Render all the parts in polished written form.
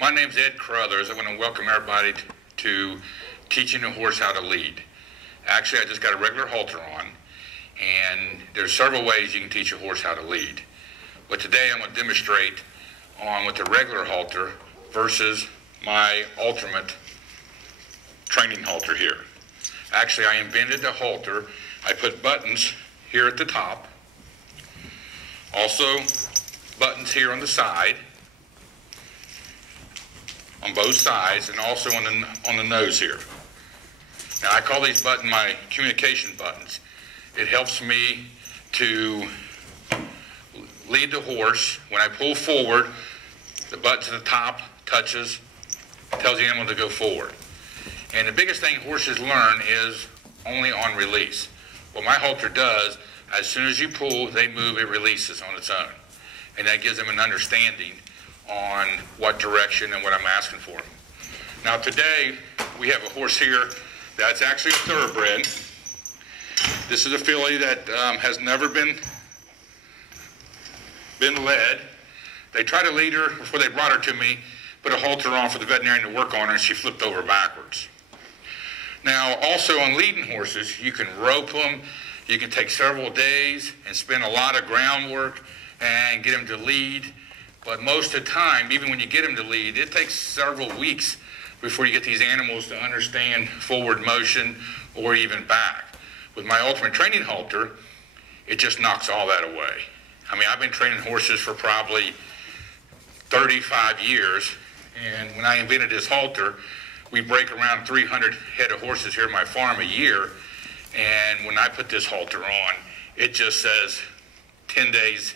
My name's Ed Crothers. I want to welcome everybody to teaching a horse how to lead. Actually, I just got a regular halter on, and there's several ways you can teach a horse how to lead. But today I'm going to demonstrate on with the regular halter versus my ultimate training halter here. Actually, I invented the halter. I put buttons here at the top, also buttons here on the side, on both sides, and also on the nose here. Now I call these buttons my communication buttons. It helps me to lead the horse. When I pull forward, the button at the top touches, tells the animal to go forward. And the biggest thing horses learn is only on release. What my halter does, as soon as you pull, they move, it releases on its own. And that gives them an understanding on what direction and what I'm asking for them. Now today, we have a horse here that's actually a thoroughbred. This is a filly that has never been led. They tried to lead her before they brought her to me, put a halter on for the veterinarian to work on her, and she flipped over backwards. Now, also on leading horses, you can rope them. You can take several days and spend a lot of groundwork and get them to lead. But most of the time, even when you get them to lead, it takes several weeks before you get these animals to understand forward motion or even back. With my ultimate training halter, it just knocks all that away. I mean, I've been training horses for probably 35 years, and when I invented this halter, we break around 300 head of horses here at my farm a year, and when I put this halter on, it just says 10 days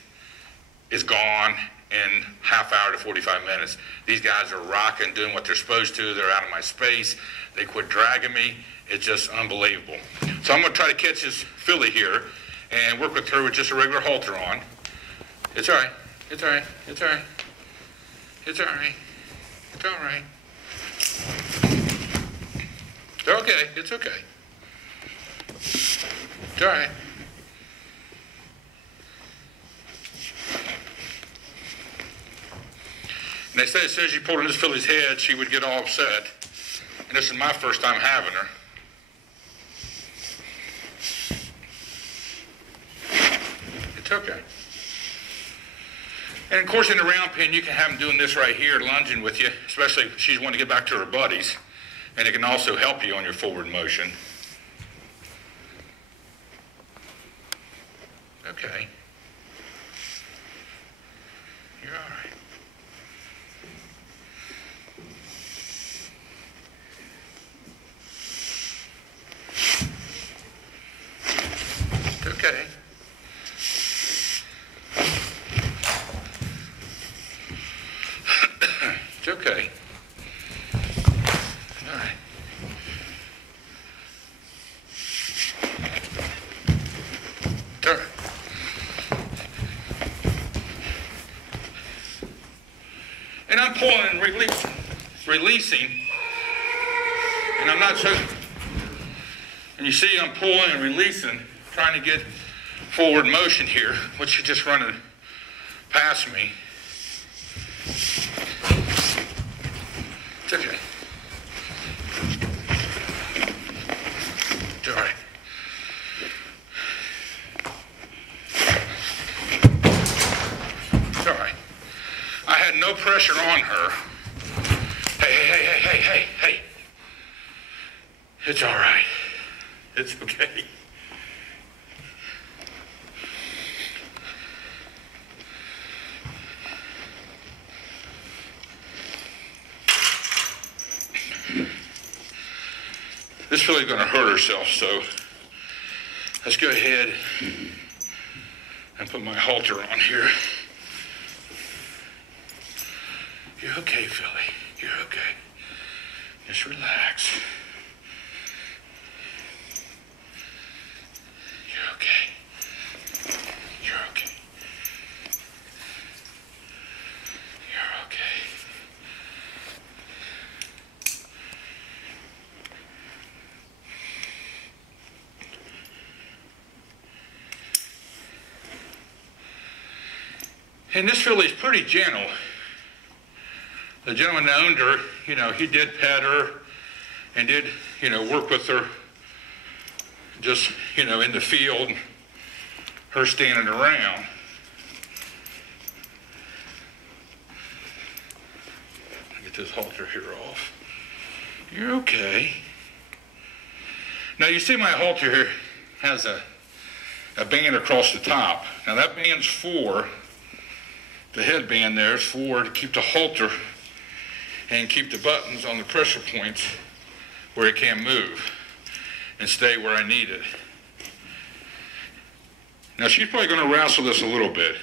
is gone in half hour to 45 minutes. These guys are rocking, doing what they're supposed to. They're out of my space. They quit dragging me. It's just unbelievable. So I'm going to try to catch this filly here and work with her with just a regular halter on. It's all right. It's all right. It's all right. It's all right. It's all right. It's okay. It's okay. It's all right. And they said as soon as you pulled in this filly's head, she would get all upset. And this is my first time having her. It's okay. And of course in the round pen, you can have them doing this right here, lunging with you, especially if she's wanting to get back to her buddies. And it can also help you on your forward motion. Okay. You're all right. Okay. It's okay. All right. It's all right. And I'm pulling and releasing, and I'm not so. And you see I'm pulling and releasing, trying to get forward motion here, which is just running past me. It's okay. It's all right. It's all right. I had no pressure on her. Hey. It's all right. It's okay. This filly's going to hurt herself, so let's go ahead and put my halter on here. You're okay, filly. You're okay. Just relax. You're okay. You're okay. You're okay. And this filly's pretty gentle. The gentleman that owned her, he did pet her and did, work with her just, in the field, her standing around. Get this halter here off. You're okay. Now you see my halter here has a band across the top. Now that band's for, the headband there is for to keep the halter and keep the buttons on the pressure points where it can't move and stay where I need it. Now she's probably going to wrestle this a little bit.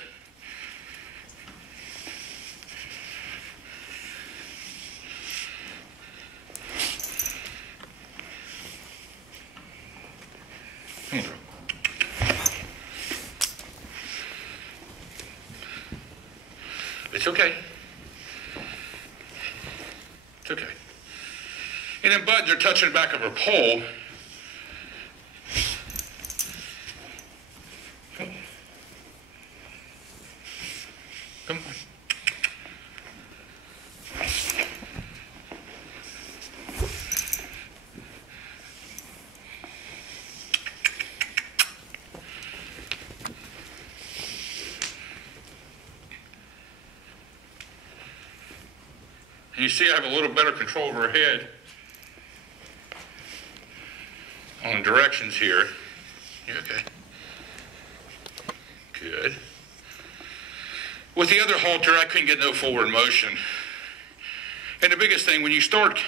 Come on, girl. It's okay. It's okay. And then buttons are touching the back of her pole. Come on. And you see I have a little better control over her head on the directions here. You okay? Good. With the other halter, I couldn't get no forward motion. And the biggest thing, when you start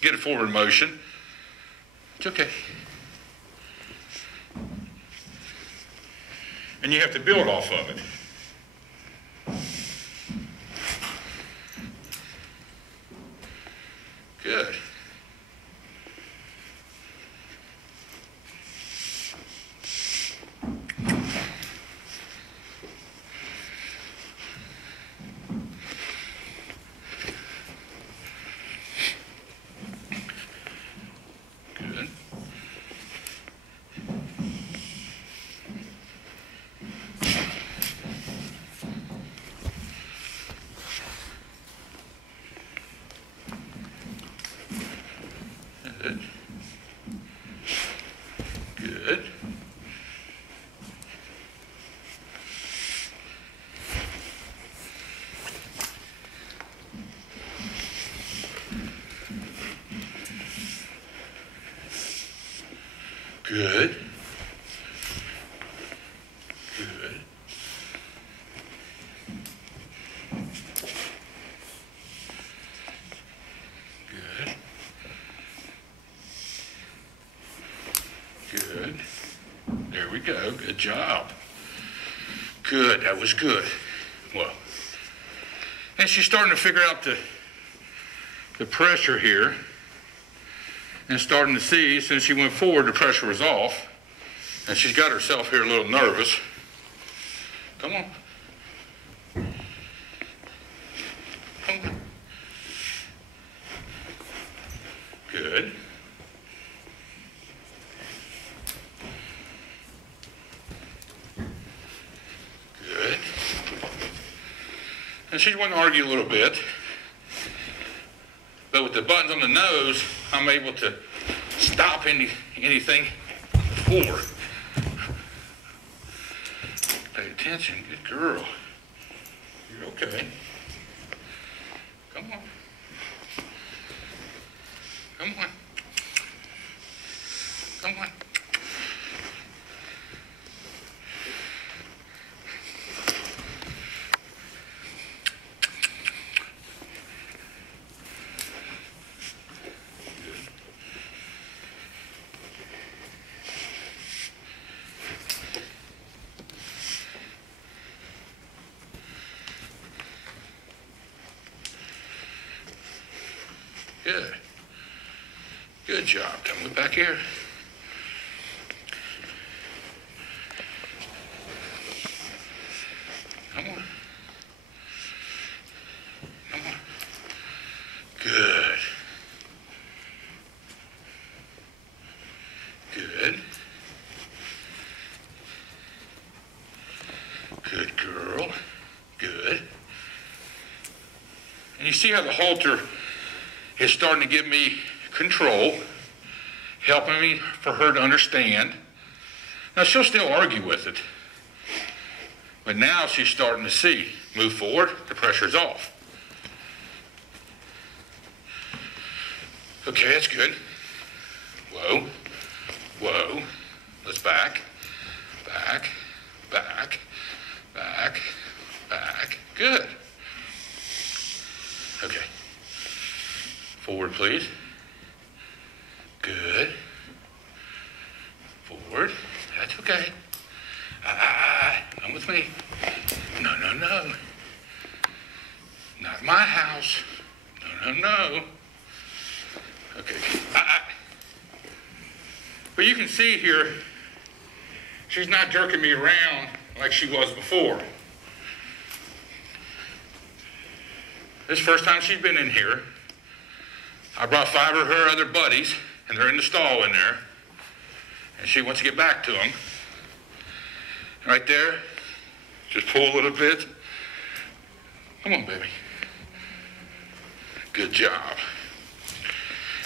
getting forward motion, it's okay. And you have to build off of it. Good. Good. Good. Good. Good. Good. Good. Good. There we go. Good job. Good. That was good. Well, and she's starting to figure out the pressure here. And starting to see, since she went forward, the pressure was off. And she's got herself here a little nervous. Come on. Come on. Good. Good. And she's wanting to argue a little bit. But with the buttons on the nose, I'm able to stop anything forward. Pay attention, good girl. You're okay. Come on. Come on. Come on. Good. Good job. Come on back here. Come on. Come on. Good. Good. Good girl. Good. And you see how the halter is starting to give me control, helping me for her to understand. Now, she'll still argue with it, but now she's starting to see. Move forward, the pressure's off. Okay, that's good. Whoa, whoa. Let's back, back, back, back, back. Good. Okay. Forward, please. Good. Forward. That's okay. Come with me. No, no, no. Not my house. No, no, no. Okay. But you can see here, she's not jerking me around like she was before. This first time she's been in here, I brought 5 of her other buddies, and they're in the stall in there, and she wants to get back to them. Right there, just pull a little bit. Come on, baby. Good job.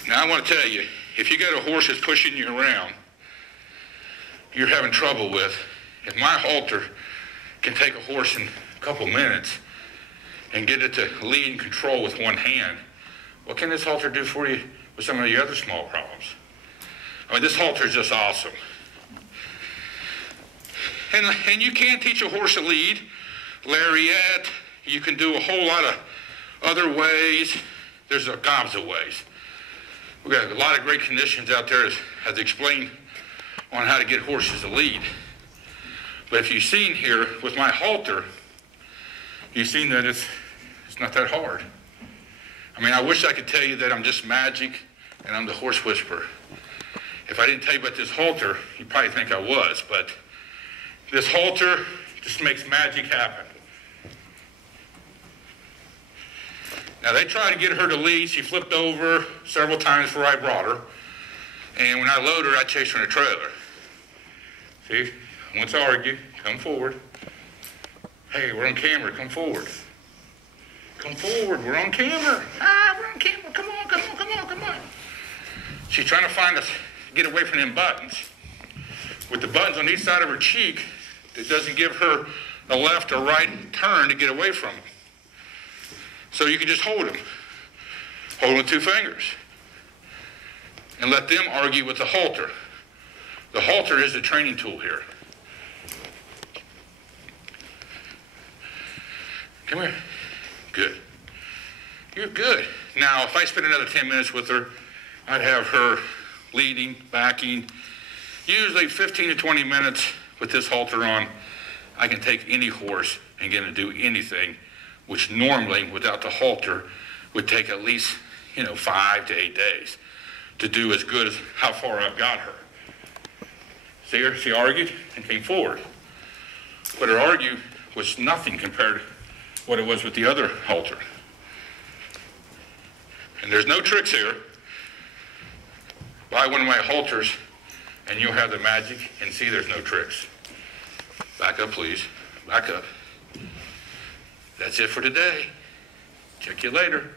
Now I want to tell you, if you got a horse that's pushing you around, you're having trouble with, if my halter can take a horse in a couple minutes and get it to lead and control with one hand, what can this halter do for you with some of your other small problems? I mean, this halter is just awesome. And you can teach a horse to lead, lariat. You can do a whole lot of other ways. There's a gobs of ways. We've got a lot of great clinicians out there as explain on how to get horses to lead. But if you've seen here with my halter, you've seen that it's not that hard. I mean, I wish I could tell you that I'm just magic and I'm the horse whisperer. If I didn't tell you about this halter, you'd probably think I was, but this halter just makes magic happen. Now, they tried to get her to lead. She flipped over several times before I brought her. And when I load her, I chase her in a trailer. See? I want to argue. Come forward. Hey, we're on camera. Come forward. Come forward. We're on camera. We're on camera. Come on, come on, come on, come on. She's trying to find us, get away from them buttons. With the buttons on each side of her cheek, it doesn't give her a left or right turn to get away from them. So you can just hold them. Hold them with 2 fingers. And let them argue with the halter. The halter is the training tool here. Come here. Good. You're good. Now, if I spend another 10 minutes with her, I'd have her leading, backing. Usually 15 to 20 minutes with this halter on, I can take any horse and get him to do anything, which normally, without the halter, would take at least, 5 to 8 days to do as good as how far I've got her. See her? She argued and came forward. But her argue was nothing compared to what it was with the other halter. And there's no tricks here. Buy one of my halters and you'll have the magic and see there's no tricks. Back up, please. Back up. That's it for today. Check you later.